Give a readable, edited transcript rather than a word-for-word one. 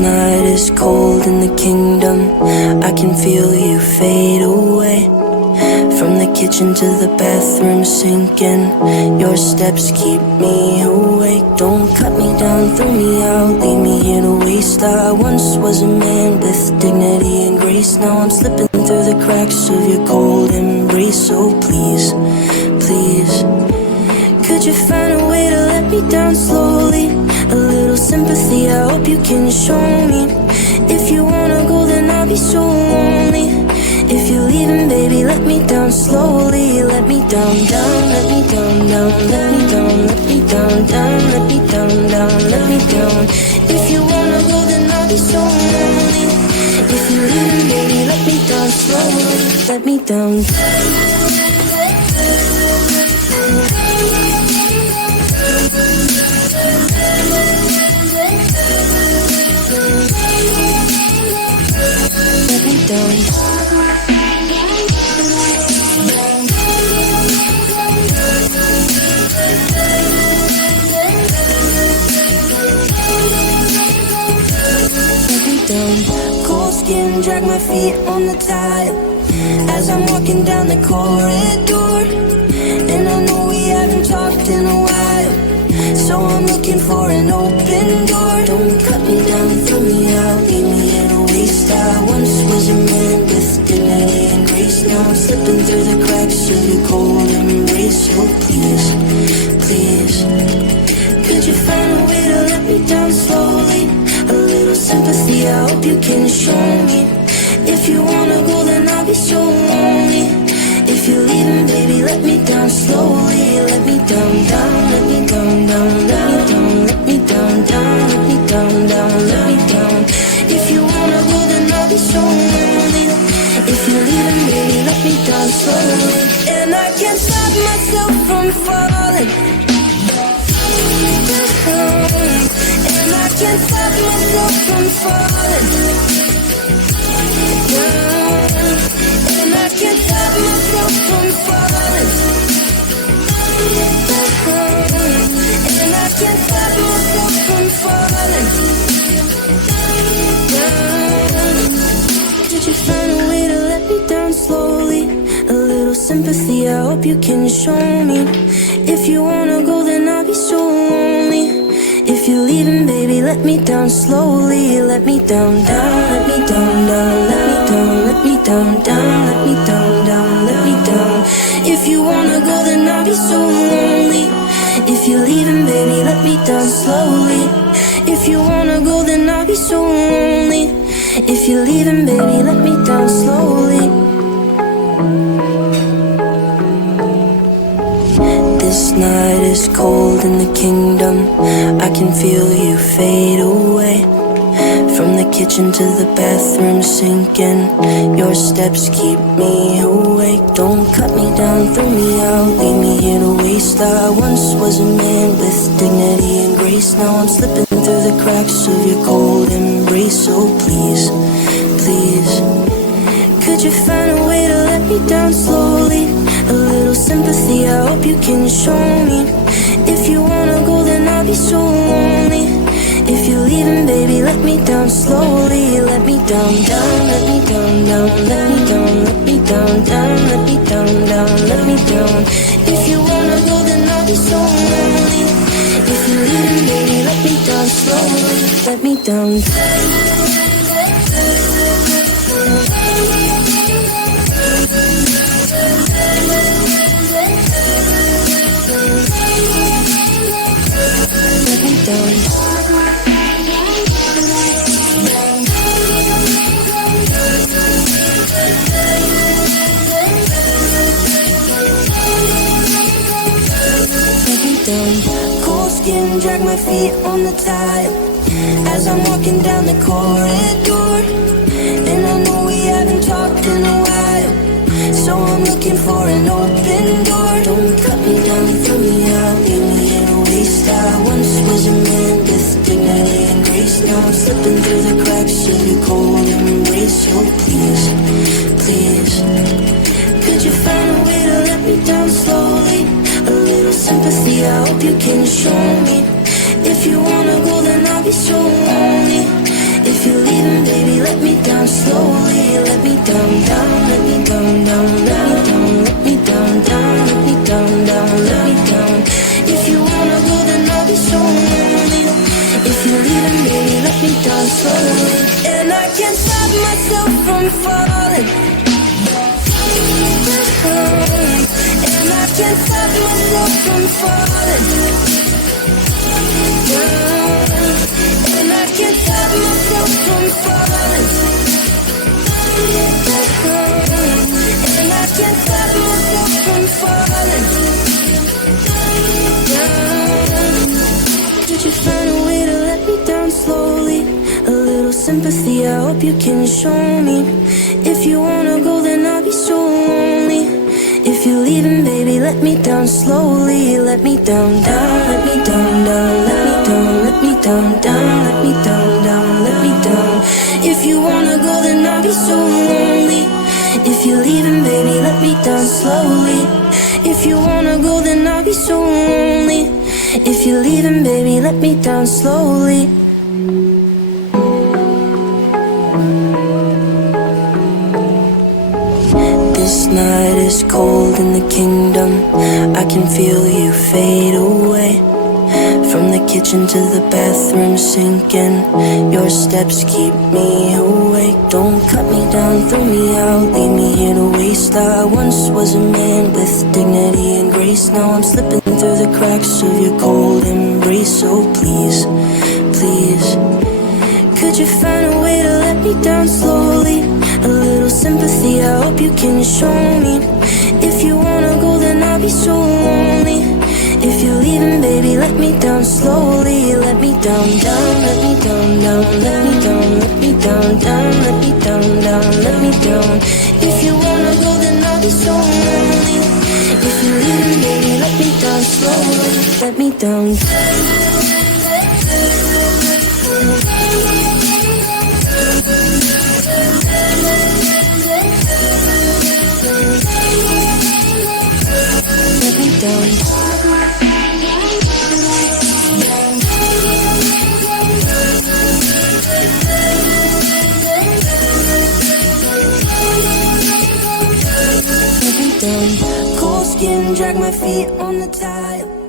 night is cold in the kingdom. I can feel you fade away. From the kitchen to the bathroom sinking. Your steps keep me awake. Don't cut me down, throw me out, leave me here to waste. I once was a man with dignity and grace. Now I'm slipping through the cracks of your cold embrace. So please, please, could you find a way to let me down slowly? A little sympathy, I hope you can show me. If you wanna go, then I'll be so lonely. If you're leaving, baby, let me down slowly. Let me down, down, let me down, down, let me down, let me down, down, let me down, down, let me down. If you wanna go, then I'll be so lonely. If you're leaving, baby, let me down slowly. Let me down. Let me down. Cold skin, drag my feet on the tile as I'm walking down the corridor. And I know we haven't talked in a while, so I'm looking for an open door. Don't cut me down, throw me out, leave me in a waste. I once was a man with dignity and grace. Now I'm slipping through the cracks of your cold embrace. So please, please, could you find a way to let me down slowly? A little sympathy, I hope you can show me. If you wanna go, then I'll be so lonely. If you're leaving, baby, let me down slowly. Let me down, down, let me down, down, down, down, let me down, down, let me down, down, let me down. If you wanna go, then I'll be so lonely. If you're leaving, baby, let me down slowly. And I can't stop myself from falling. And I can't stop myself from falling. And I can't stop myself from falling. And I can't stop myself from falling. Did you find a way to let me down slowly? A little sympathy, I hope you can show me. If you wanna go, then I'll be so lonely. If you're leaving, baby, let me down slowly. Let me down, down, let me down, down, let me down, let me down, down, let me down, down, let me down. If you wanna go, then I'll be so lonely. If you're leaving, baby, let me down slowly. If you wanna go, then I'll be so lonely. If you're leaving, baby, let me down slowly. This night is cold in the kingdom. I can feel you fade away. From the kitchen to the bathroom sinking. Your steps keep me awake. Don't cut me down, throw me out, leave me here to waste. I once was a man with dignity and grace. Now I'm slipping through the cracks of your cold embrace. So please, please, could you find a way to let me down slowly? A little sympathy, I hope you can show me. If you wanna go, then I'll be so lonely. If you're leaving, baby, let me down slowly. Let me down, down, let me down, down, let me down, let me down, down, let me down, down, let me down. If you wanna go, then I'll be so lonely. If you're leaving, baby, let me down slowly. Let me down. Let me down. Cold skin, drag my feet on the tile as I'm walking down the corridor. And I know we haven't talked in a while, so I'm looking for an open door. Don't cut me down, throw me out, leave me in a waste. I once was a man with dignity and grace. Now I'm slipping through the cracks of your cold embrace. So please, please, could you find a way to let me down slowly? A little sympathy, I hope you can show me. If you wanna go, then I'll be so lonely. If leaving, baby, let me down slowly. Let me down, down, let me down, down, let me down, let me down, down, let me down, down, let me down. If you wanna go, then I'll be so lonely. If you're leaving, baby, let me down slowly. And I can't stop myself from falling. And I can't stop myself from falling. And I can't stop myself from falling. And I can't stop myself from falling. Did you find a way to let me down slowly? A little sympathy, I hope you can show me. If you wanna go, then I'll be so lonely. If you're leaving, baby, let me down slowly. Let me down, down, let me down, down, let me down, let me down, down, let me down, down, let me down. If you wanna go, then I'll be so lonely. If you're leaving, baby, let me down slowly. If you wanna go, then I'll be so lonely. If you're leaving, baby, let me down slowly. This night is cold in the kingdom. I can feel you fade away. From the kitchen to the bathroom sinking. Your steps keep me awake. Don't cut me down, throw me out, leave me here to waste. I once was a man with dignity and grace. Now I'm slipping through the cracks of your cold embrace. So please, please, could you find a way to let me down slowly? A little sympathy, I hope you can show me. If you wanna go, then I'll be so lonely. If you're leaving, baby, let me down slowly. Let me down, down, let me down, down, let me down, let me down, down, let me down, down, let me down. If you wanna go, then I'll be so lonely. If you're leaving, baby, let me down slowly. Let me down. Let me down. Cold skin, drag my feet on the tile.